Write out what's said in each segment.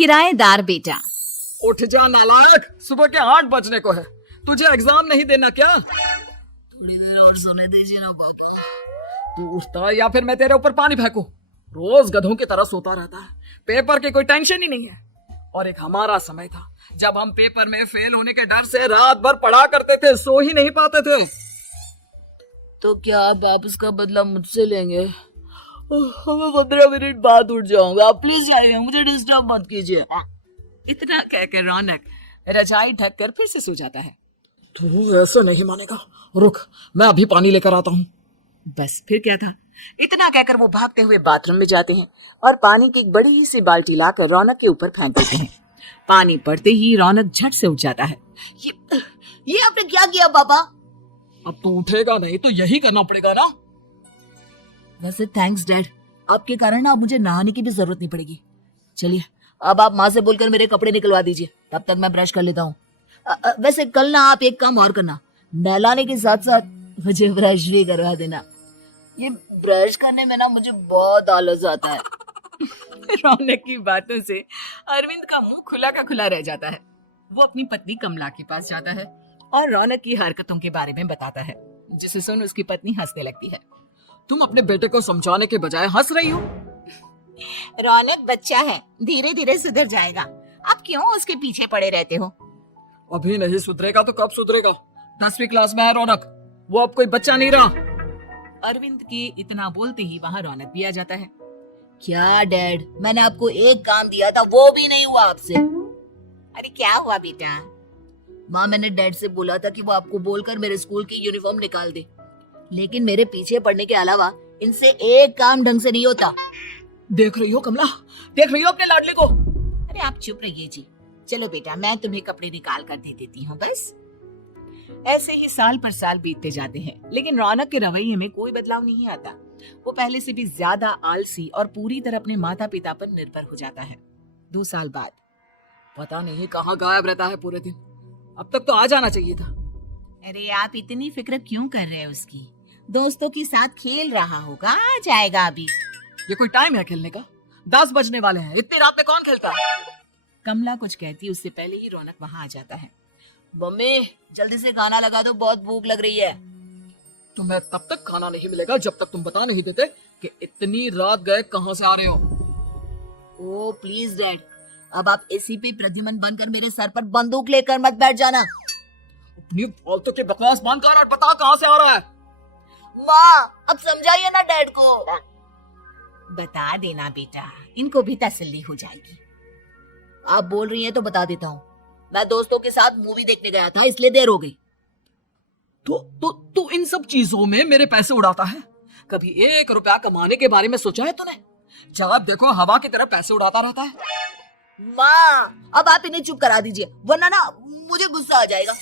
किराएदार बेटा। उठ जा नालायक, सुबह के 8 बजने को है। तुझे एग्जाम नहीं देना क्या? थोड़ी देर और सोने दीजिए ना पापा। तू उठता या फिर मैं तेरे ऊपर पानी फेंकूं? रोज गधों की तरह सोता रहता है, पेपर की कोई टेंशन ही नहीं है। और एक हमारा समय था जब हम पेपर में फेल होने के डर से रात भर पढ़ा करते थे, सो ही नहीं पाते थे। तो क्या आप उसका बदला मुझसे लेंगे? मैं 15 मिनट बाद उठ जाऊंगा, आप प्लीज जाइए, मुझे डिस्टर्ब मत कीजिए। इतना कहकर रौनक रजाई ढक कर फिर से सो जाता है। तू ऐसे नहीं मानेगा, रुक मैं अभी पानी लेकर आता हूँ। बस फिर क्या था, इतना कहकर वो भागते हुए बाथरूम में जाते हैं और पानी की एक बड़ी सी बाल्टी लाकर रौनक के ऊपर फेंक देते हैं। पानी पड़ते ही रौनक झट से उठ जाता है। ये आपने क्या किया पापा? अब तू उठेगा नहीं तो यही करना पड़ेगा ना। वैसे थैंक्स डैड, आपके कारण ना अब मुझे नहाने की भी जरूरत नहीं पड़ेगी। चलिए अब आप माँ से बोलकर मेरे कपड़े निकलवा दीजिए, तब तक मैं ब्रश कर लेता हूँ। वैसे कल ना आप एक काम और करना, नहलाने के साथ साथ मुझे ब्रश भी करवा देना। ये ब्रश करने में ना मुझे बहुत आलस आता है। रौनक की बातों से अरविंद का मुंह खुला का खुला रह जाता है। वो अपनी पत्नी कमला के पास जाता है और रौनक की हरकतों के बारे में बताता है, जिसे सुन उसकी पत्नी हंसने लगती है। तुम अपने बेटे को समझाने के बजाय हंस रही हो। रौनक बच्चा है, धीरे धीरे सुधर जाएगा, आप क्यों उसके पीछे पड़े रहते हो? अभी नहीं सुधरेगा तो कब सुधरेगा? 10वीं क्लास में है रौनक, वो अब कोई बच्चा नहीं रहा। अरविंद के इतना बोलते ही वहाँ रौनक भी आ जाता है। क्या डैड, मैंने आपको एक काम दिया था वो भी नहीं हुआ आपसे। अरे क्या हुआ बेटा? माँ, मैंने डैड से बोला था कि वो आपको बोलकर मेरे स्कूल की यूनिफॉर्म निकाल दे, लेकिन मेरे पीछे पड़ने के अलावा इनसे एक काम ढंग से नहीं होता। देख रही हो कमला, देख रही हो अपने लाडले को? अरे आप चुप रहिए जी। चलो बेटा, मैं तुम्हें कपड़े निकाल कर दे देती हूँ। बस ऐसे ही साल पर साल बीतते जाते हैं, लेकिन रौनक के रवैये में कोई बदलाव नहीं आता। वो पहले से भी ज्यादा आलसी और पूरी तरह अपने माता पिता पर निर्भर हो जाता है। 2 साल बाद पता नहीं कहाँ गायब रहता है पूरे दिन, अब तक तो आ जाना चाहिए था। अरे आप इतनी फिक्र क्यों कर रहे हैं उसकी? दोस्तों के साथ खेल रहा होगा, आ जाएगा अभी। ये कोई टाइम है खेलने का? 10 बजने वाले हैं, इतनी रात में कौन खेलता है? कमला कुछ कहती उससे पहले ही रौनक वहाँ आ जाता है। मम्मी जल्दी से खाना लगा दो, बहुत भूख लग रही है। तुम्हें तब तक खाना नहीं मिलेगा जब तक तुम बता नहीं देते कि इतनी रात गए कहाँ से आ रहे हो। ओ प्लीज डैड, अब आप एसीपी प्रद्युमन बनकर मेरे सर पर बंदूक लेकर मत बैठ जाना। अपनी फालतू की बकवास बंद कर और बता कहाँ से आ रहा है। माँ अब समझाइए ना डैड को। बता देना बेटा, इनको भी तसल्ली हो जाएगी। आप बोल रही हैं तो बता देता हूँ, मैं दोस्तों के साथ मूवी देखने गया था, इसलिए देर हो गई। तो इन सब चीजों में मेरे पैसे उड़ाता है? कभी 1 रुपया कमाने के बारे में सोचा है तूने? जब देखो हवा की तरह पैसे उड़ाता रहता है। माँ अब आप इन्हें चुप करा दीजिए, वरना ना मुझे गुस्सा आ जाएगा।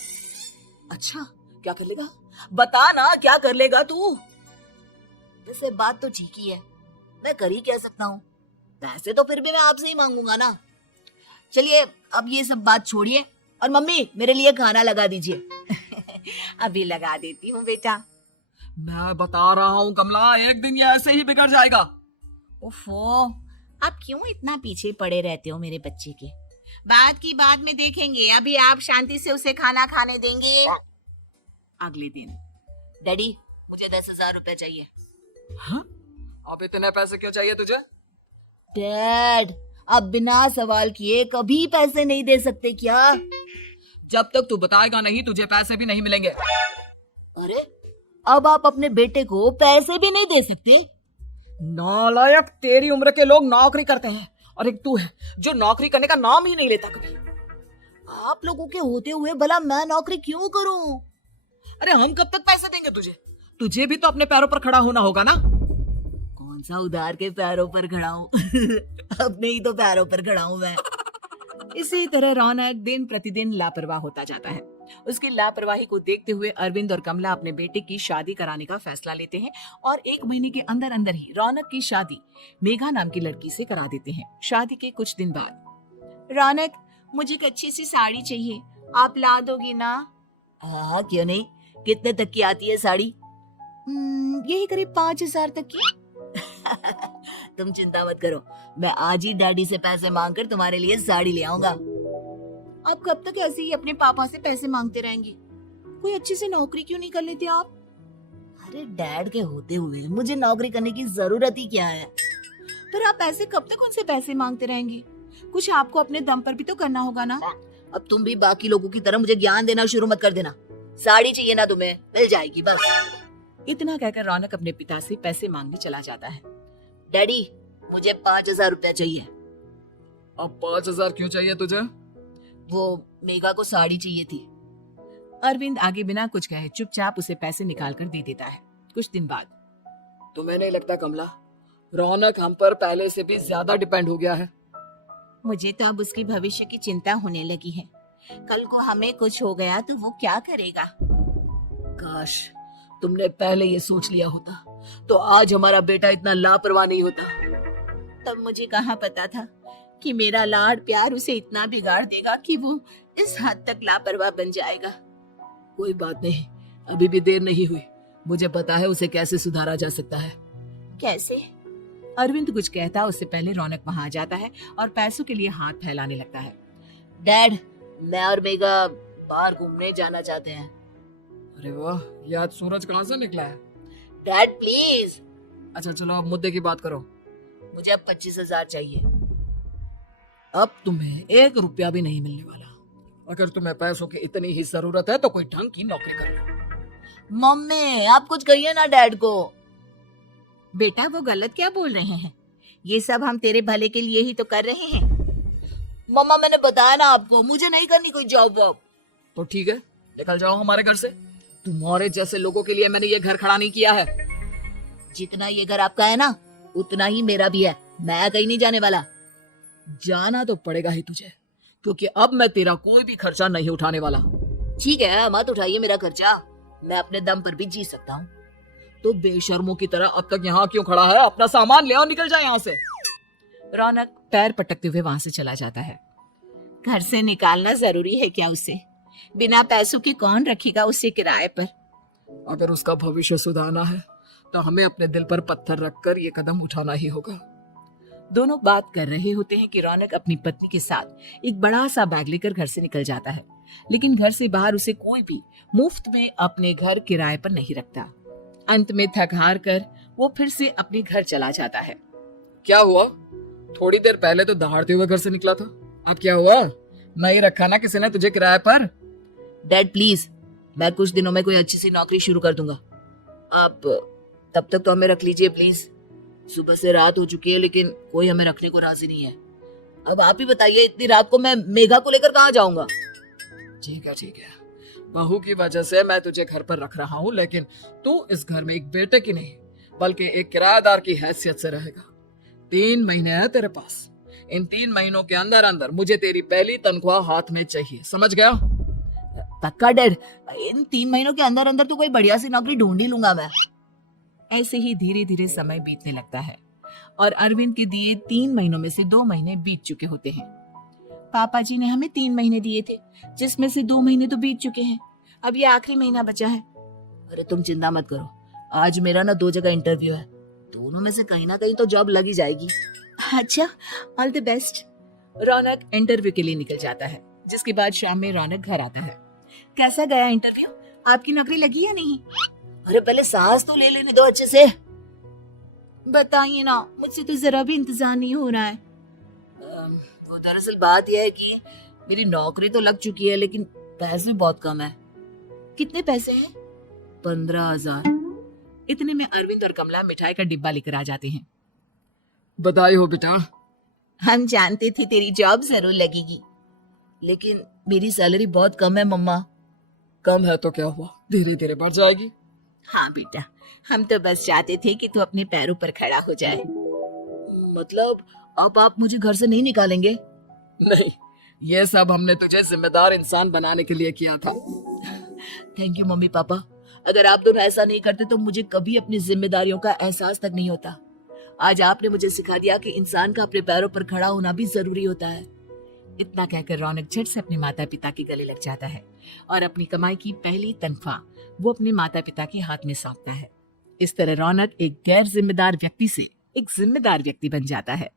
अच्छा क्या कर लेगा? बता ना, क्या कर लेगा तू? वैसे बात तो ठीक ही है, मैं कर ही कह सकता हूँ। पैसे तो फिर भी मैं आपसे ही मांगूंगा ना। चलिए अब ये सब बात छोड़िए और मम्मी मेरे लिए खाना लगा दीजिए। अभी लगा देती हूँ बेटा। मैं बता रहा हूँ कमला, एक दिन ये ऐसे ही बिगड़ जाएगा। ओफो, आप क्यों इतना पीछे पड़े रहते हो मेरे बच्चे के? बात की बात में देखेंगे, अभी आप शांति से उसे खाना खाने देंगे। अगले दिन, डैडी मुझे 10,000 रुपए चाहिए। हाँ? अब इतने पैसे क्यों चाहिए तुझे? डैड आप बिना सवाल किए कभी पैसे नहीं दे सकते क्या? जब तक तू बताएगा नहीं तुझे पैसे भी नहीं मिलेंगे। अरे अब आप अपने बेटे को पैसे भी नहीं दे सकते? नालायक, तेरी उम्र के लोग नौकरी करते हैं और एक तू है जो नौकरी करने का नाम ही नहीं लेता कभी। आप लोगों के होते हुए भला मैं नौकरी क्यों करूं? अरे हम कब तक पैसे देंगे तुझे? तुझे भी तो अपने पैरों पर खड़ा होना होगा ना। कौन सा उधार के पैरों पर खड़ा हूं? अपने ही तो पैरों पर खड़ा हूं मैं। इसी तरह रौनक दिन प्रतिदिन लापरवाह होता जाता है। उसकी लापरवाही को देखते हुए अरविंद और कमला अपने बेटे की शादी कराने का फैसला लेते हैं और 1 महीने के अंदर अंदर ही रौनक की शादी मेघा नाम की लड़की से करा देते हैं। शादी के कुछ दिन बाद, रौनक मुझे एक अच्छी सी साड़ी चाहिए, आप ला दोगी ना? हाँ क्यों नहीं, कितने तक की आती है साड़ी? यही करीब 5,000 तक की। तुम चिंता मत करो, मैं आज ही डैडी से पैसे मांगकर तुम्हारे लिए साड़ी ले आऊंगा। आप कब तक ऐसे ही अपने पापा से पैसे मांगते रहेंगे? कोई अच्छी सी नौकरी क्यों नहीं कर लेते आप? अरे डैड के होते हुए मुझे नौकरी करने की जरूरत ही क्या है? पर आप ऐसे कब तक उनसे पैसे मांगते रहेंगे? कुछ आपको अपने दम पर भी तो करना होगा ना। अब तुम भी बाकी लोगों की तरह मुझे ज्ञान देना शुरू मत कर देना। साड़ी चाहिए ना तुम्हें, मिल जाएगी बस। इतना कहकर रौनक अपने पिता से पैसे मांगने चला जाता है। डैडी मुझे 5,000 रुपया चाहिए। अब 5,000 क्यों चाहिए तुझे? वो मेघा को साड़ी चाहिए थी। अरविंद आगे बिना कुछ कहे चुपचाप उसे पैसे निकाल कर दे देता है। कुछ दिन बाद तुम्हें नहीं लगता कमला, रौनक हम पर पहले से भी ज्यादा डिपेंड हो गया है? मुझे तो अब उसकी भविष्य की चिंता होने लगी है। कल को हमें कुछ हो गया तो वो क्या करेगा? काश तुमने पहले ये सोच लिया होता तो आज हमारा बेटा इतना लापरवाह नहीं होता। तब मुझे कहाँ पता था कि मेरा लाड प्यार उसे इतना बिगाड़ देगा कि वो इस हद तक लापरवाह बन जाएगा। कोई बात नहीं, अभी भी देर नहीं हुई। मुझे पता है उसे कैसे सुधारा जा सकता है। कैसे? अरविंद कुछ कहता उससे पहले रौनक वहां आ जाता है और पैसों के लिए हाथ फैलाने लगता है। डैड मैं और मेघा बाहर घूमने जाना चाहते हैं। अरे वाह, ये आज सूरज कहाँ से निकला है? Dad please. अच्छा चलो अब मुद्दे की बात करो। मुझे अब 25,000 चाहिए। अब तुम्हें 1 रुपया भी नहीं मिलने वाला। अगर तुम्हें पैसों की इतनी ही जरूरत है तो कोई ढंग की नौकरी कर लो। मम्मी आप कुछ कहिए ना डैड को। बेटा वो गलत क्या बोल रहे हैं? ये सब हम तेरे भले के लिए ही तो कर रहे हैं। मम्मा मैंने बताया ना आपको, मुझे नहीं करनी कोई जॉब वॉब। तो ठीक है, निकल जाओ हमारे घर से। तुम्हारे जैसे लोगों के लिए मैंने ये घर खड़ा नहीं किया है। जितना ये घर आपका है ना उतना ही मेरा भी है। मैं कहीं नहीं जाने वाला। जाना तो पड़ेगा ही तुझे, क्योंकि अब मैं तेरा कोई भी खर्चा नहीं उठाने वाला। ठीक है मत उठाइए मेरा खर्चा, मैं अपने दम पर भी जी सकता हूँ। तो बेशर्मों की तरह अब तक यहाँ क्यों खड़ा है? अपना सामान ले और निकल जाए यहाँ से। रौनक पैर पटकते हुए वहां से चला जाता है। घर से निकालना जरूरी है क्या उसे? बिना पैसों के कौन रखेगा उसे किराए पर? अगर उसका भविष्य सुधारना है तो हमें अपने दिल पर पत्थर रखकर ये कदम उठाना ही होगा। दोनों बात कर रहे होते हैं कि रौनक अपनी पत्नी के साथ एक बड़ा सा बैग लेकर घर से निकल जाता है, लेकिन घर से बाहर उसे कोई भी मुफ्त में अपने घर किराए पर नहीं रखता। अंत में थक हार कर वो फिर से अपने घर चला जाता है। क्या हुआ? थोड़ी देर पहले तो दहाड़ते हुए घर से निकला था, अब क्या हुआ? नहीं रखा ना किसी ने तुझे किराए पर? डैड प्लीज, मैं कुछ दिनों में कोई अच्छी सी नौकरी शुरू कर दूंगा। आप तब तक तो हमें रख लीजिए प्लीज। सुबह से रात हो चुकी है लेकिन कोई हमें रखने को राजी नहीं है। अब आप ही बताइए, इतनी रात को मैं मेघा को लेकर कहाँ जाऊंगा? ठीक है, बहू की वजह से मैं तुझे घर पर रख रहा हूँ, लेकिन तू इस घर में एक बेटे की नहीं बल्कि एक किराएदार की हैसियत से रहेगा। 3 महीने है तेरे पास। इन 3 महीनों के अंदर अंदर मुझे तेरी पहली तनख्वाह हाथ में चाहिए, समझ गया? पक्का डैड, इन 3 महीनों के अंदर अंदर तो कोई बढ़िया सी नौकरी ढूंढ ही लूंगा मैं। ऐसे ही धीरे धीरे समय बीतने लगता है और अरविंद के दिए 3 महीनों में से 2 महीने बीत चुके होते हैं। पापा जी ने हमें 3 महीने दिए थे, जिसमें से 2 महीने तो बीत चुके हैं। अब ये आखिरी महीना बचा है। अरे तुम चिंता मत करो, आज मेरा ना 2 जगह इंटरव्यू है, दोनों में से कहीं ना कहीं तो जॉब लग ही जाएगी। अच्छा, all the best. Raunak interview के लिए निकल जाता है, जिसके बाद शाम में रौनक घर आता है। कैसा गया इंटरव्यू? आपकी नौकरी लगी या नहीं? अरे पहले सांस तो ले लेने दो अच्छे से। बताइए ना, मुझसे तो जरा भी इंतजार नहीं हो रहा है। वो दरअसल बात यह है कि मेरी नौकरी तो लग चुकी है लेकिन पैसे बहुत कम है। कितने पैसे हैं? 15,000। इतने में अरविंद और कमला मिठाई का डिब्बा लेकर आ जाते हैं। बधाई हो बेटा। हम जानते थे तेरी जॉब जरूर लगेगी, लेकिन मेरी सैलरी बहुत कम है मम्मा। कम है तो क्या हुआ, धीरे धीरे बढ़ जाएगी। हाँ बेटा, हम तो बस चाहते थे कि तू अपने पैरों पर खड़ा हो जाए। मतलब अब आप मुझे घर से नहीं निकालेंगे? नहीं, ये सब हमने तुझे जिम्मेदार इंसान बनाने के लिए किया था। थैंक यू मम्मी पापा, अगर आप दोनों ऐसा नहीं करते तो मुझे कभी अपनी जिम्मेदारियों का एहसास तक नहीं होता। आज आपने मुझे सिखा दिया कि इंसान का अपने पैरों पर खड़ा होना भी जरूरी होता है। इतना कहकर रौनक झट से अपने माता पिता के गले लग जाता है और अपनी कमाई की पहली तनख्वाह वो अपने माता पिता के हाथ में सौंपता है। इस तरह रौनक एक गैर जिम्मेदार व्यक्ति से एक जिम्मेदार व्यक्ति बन जाता है।